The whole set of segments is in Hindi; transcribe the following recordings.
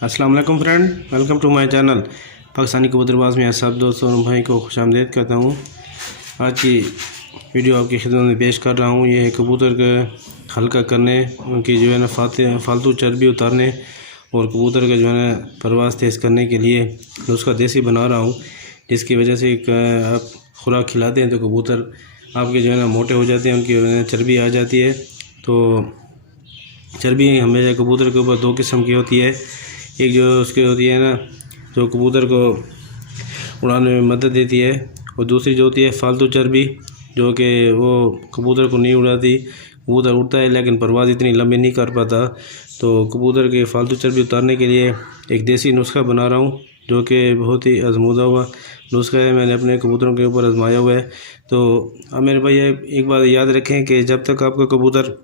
अस्सलाम वालेकुम friend, welcome to my channel Pakistani Kabootarbaz में सब दोस्तों और भाई को खुशामदीद कहता हूँ। आज की वीडियो आपकी खिदमत में पेश कर रहा हूँ। ये है कबूतर का हल्का करने, उनकी जो है ना फालतू चर्बी उतारने और कबूतर का जो है ना परवाज़ तेज़ करने के लिए नुस्खा देसी बना रहा हूँ, जिसकी वजह से आप खुराक खिलाते हैं तो कबूतर आपके जो है ना मोटे हो जाते हैं, उनकी चर्बी आ जाती है। तो चर्बी हमेशा कबूतर के ऊपर दो किस्म की होती है। एक जो उसकी होती है ना, जो कबूतर को उड़ाने में मदद देती है, और दूसरी जो होती है फालतू चर्बी, जो कि वो कबूतर को नहीं उड़ाती। कबूतर उड़ता है लेकिन परवाज़ इतनी लंबी नहीं कर पाता। तो कबूतर के फालतू चर्बी उतारने के लिए एक देसी नुस्खा बना रहा हूँ, जो कि बहुत ही आजमूदा हुआ नुस्खा है। मैंने अपने कबूतरों के ऊपर आजमाया हुआ है। तो अब मेरे भाई एक बात याद रखें कि जब तक आपका कबूतर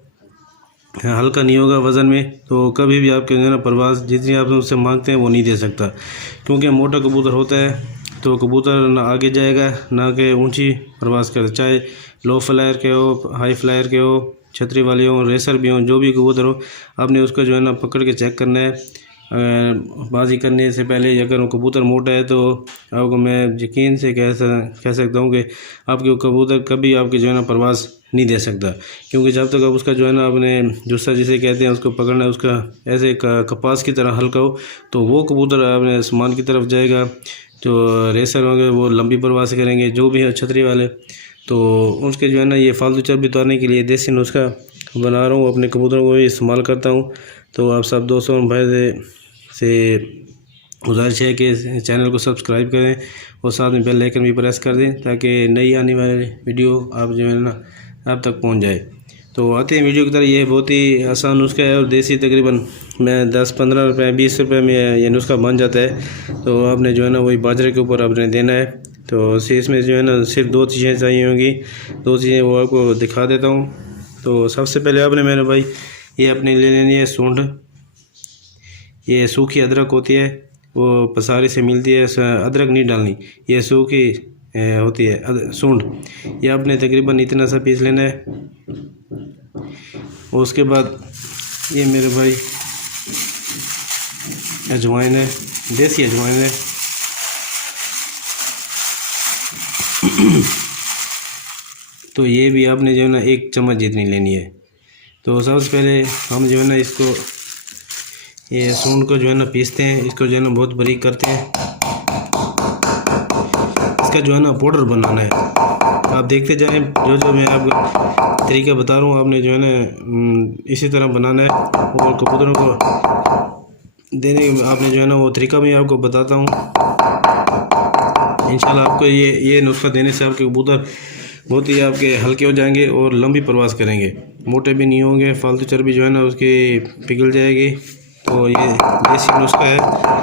हल्का नहीं होगा वज़न में, तो कभी भी आपके जो ना परवाज़ जितनी आप उससे मांगते हैं वो नहीं दे सकता। क्योंकि मोटा कबूतर होता है तो कबूतर ना आगे जाएगा ना कि ऊंची परवाज़ करे, चाहे लो फ्लायर के हो, हाई फ्लायर के हो, छतरी वाले हो, रेसर भी हो, जो भी कबूतर हो, आपने उसको जो है ना पकड़ के चेक करना है। बाजी करने से पहले अगर वो कबूतर मोटा है तो आपको मैं यकीन से कह सकता हूँ कि आपके वो कबूतर कभी आपके जो है ना परवाज़ नहीं दे सकता। क्योंकि जब तक आप उसका जो है ना अपने जुस्सा जिसे कहते हैं उसको पकड़ना है, उसका ऐसे कपास की तरह हल्का हो, तो वो कबूतर अपने आसमान की तरफ जाएगा। जो रेसर होंगे वो लंबी परवाज़ करेंगे, जो भी है छतरी वाले। तो उसके जो है ना ये फालतू चर्बी उतारने के लिए देसी नुस्खा बना रहा हूँ, अपने कबूतरों को भी इस्तेमाल करता हूँ। तो आप सब दोस्तों भाई से गुजारिश है कि चैनल को सब्सक्राइब करें और साथ में बेल आइकन भी प्रेस कर दें, ताकि नई आने वाली वीडियो आप जो है ना आप तक पहुंच जाए। तो आते हैं वीडियो की तरह। ये बहुत ही आसान नुस्खा है और देसी, तकरीबन मैं 10-15 रुपये 20 रुपये में ये नुस्खा बन जाता है। तो आपने जो है ना वही बाजरे के ऊपर आपने देना है। तो इसमें जो है ना सिर्फ दो चीज़ें चाहिए होंगी, दो चीज़ें वो आपको दिखा देता हूँ। तो सबसे पहले आपने मेरे भाई ये अपने ले लेनी है सूंड। ये सूखी अदरक होती है, वो पसारी से मिलती है, अदरक नहीं डालनी, ये सूखी होती है सूंड। ये आपने तकरीबन इतना सा पीस लेना है। उसके बाद ये मेरे भाई अजवाइन है, देसी अजवाइन है। तो ये भी आपने जो है ना 1 चम्मच जितनी लेनी है। तो सबसे पहले हम जो है ना इसको, ये सूंड को जो है ना पीसते हैं, इसको जो है ना बहुत बारीक करते हैं। इसका जो है ना पाउडर बनाना है। आप देखते जाएं, जो जो मैं आपको तरीका बता रहा हूँ, आपने जो है ना इसी तरह बनाना है। और कबूतरों को देने आपने जो है ना वो तरीका मैं आपको बताता हूँ। इंशाल्लाह आपको ये नुस्खा देने से आपके कबूतर बहुत ही आपके हल्के हो जाएंगे और लंबी परवाज़ करेंगे, मोटे भी नहीं होंगे। फालतू चर्बी जो है ना उसकी पिघल जाएगी। तो ये देसी नुस्खा है।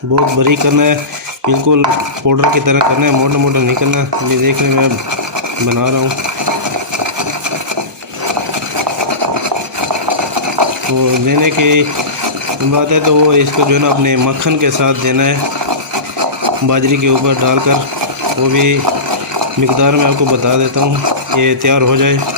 बहुत बारीक करना है, बिल्कुल पाउडर की तरह करना है, मोटा मोटा नहीं करना। ये देख रहे मैं बना रहा हूँ। तो देने की बात है तो वो इसको जो है ना अपने मक्खन के साथ देना है, बाजरी के ऊपर डालकर। वो भी मिकदार में आपको बता देता हूँ, ये तैयार हो जाए।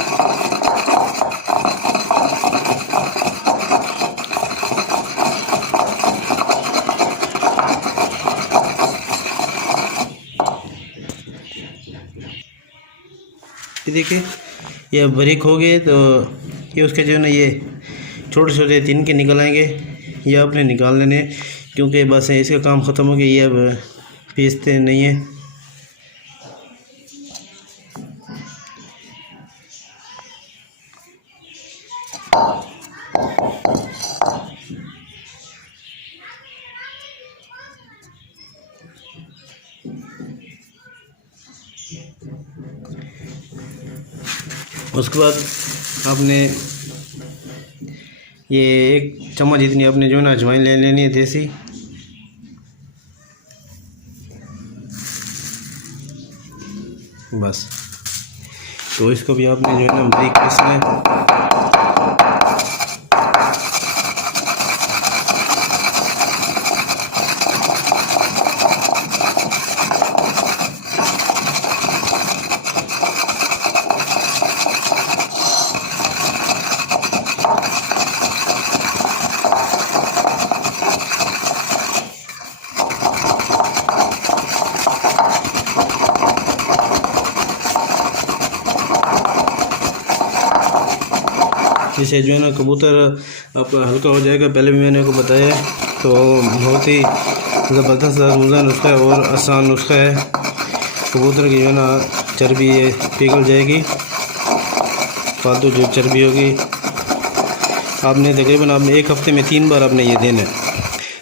देखिए ये बारीक हो गए, तो ये उसके जो है ना ये छोटे छोटे तिनके निकल आएंगे, ये आपने निकाल लेने। क्योंकि बस इसका काम ख़त्म हो गया, ये अब पीसते नहीं है। उसके बाद आपने ये 1 चम्मच जितनी आपने जो है ना अजवाइन ले लेनी है देसी। बस। तो इसको भी आपने जो है ना बारीक पीसना है। इसे जो है ना कबूतर आपका हल्का हो जाएगा। पहले भी मैंने आपको बताया है, तो बहुत ही ज़बरदस्त मज़ा नुस्खा है और आसान नुस्खा है। कबूतर की जो है ना चर्बी पिघल जाएगी, फालतू जो चर्बी होगी। आपने तकरीबन आपने एक हफ़्ते में 3 बार आपने ये देना है,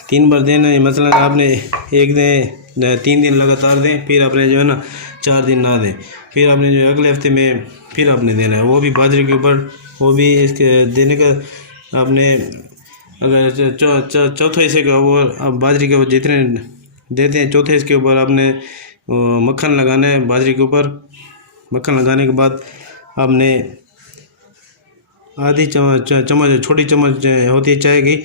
3 बार देना है। मसलन आपने एक दिन 3 दिन लगातार दें, फिर आपने जो है ना 4 दिन ना दें, फिर आपने जो अगले हफ्ते में फिर आपने देना है, वो भी बाजरे के ऊपर। वो भी इसके देने का आपने अगर चौथा हिस्से का वो आप बाजरे के ऊपर जितने देते हैं, चौथे हिस्से के ऊपर आपने मक्खन लगाना है बाजरे के ऊपर। मक्खन लगाने के बाद आपने आधी चम्मच छोटी चम्मच होती है चाय की,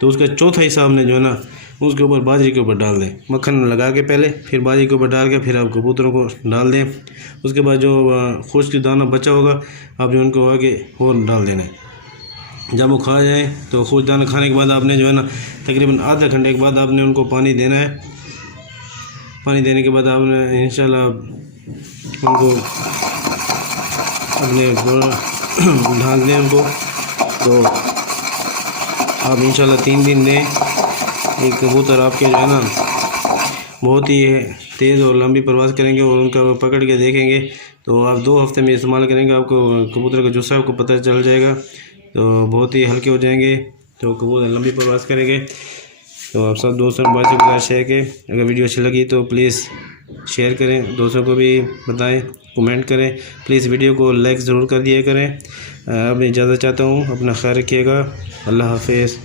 तो उसका चौथा हिस्सा आपने जो है ना उसके ऊपर बाजरे के ऊपर डाल दें। मक्खन लगा के पहले, फिर बाजरे के ऊपर डाल के फिर आप कबूतरों को डाल दें। उसके बाद जो खुश्क दाना बचा होगा आप जो उनको आगे और डाल देना है। जब वो खा जाए तो खुश्क दाना खाने के बाद आपने जो है ना तकरीबन आधा घंटे के बाद आपने उनको पानी देना है। पानी देने के बाद आपने इंशाल्लाह उनको अपने ढाल दें उनको। तो आप इंशाल्लाह 3 दिन दें। एक कबूतर आपके जो है ना बहुत ही तेज़ और लंबी परवाज़ करेंगे और उनका पकड़ के देखेंगे। तो आप 2 हफ्ते में इस्तेमाल करेंगे, आपको कबूतर का जुस्सा आपको पता चल जाएगा। तो बहुत ही हल्के हो जाएंगे, तो कबूतर लंबी परवाज़ करेंगे। तो आप सब दोस्तों भाई से गुजारिश है कि अगर वीडियो अच्छी लगी तो प्लीज़ शेयर करें, दोस्तों को भी बताएं, कमेंट करें। प्लीज़ वीडियो को लाइक ज़रूर कर दिया करें। अब इजाज़त चाहता हूँ, अपना ख्याल रखिएगा। अल्लाह हाफिज़।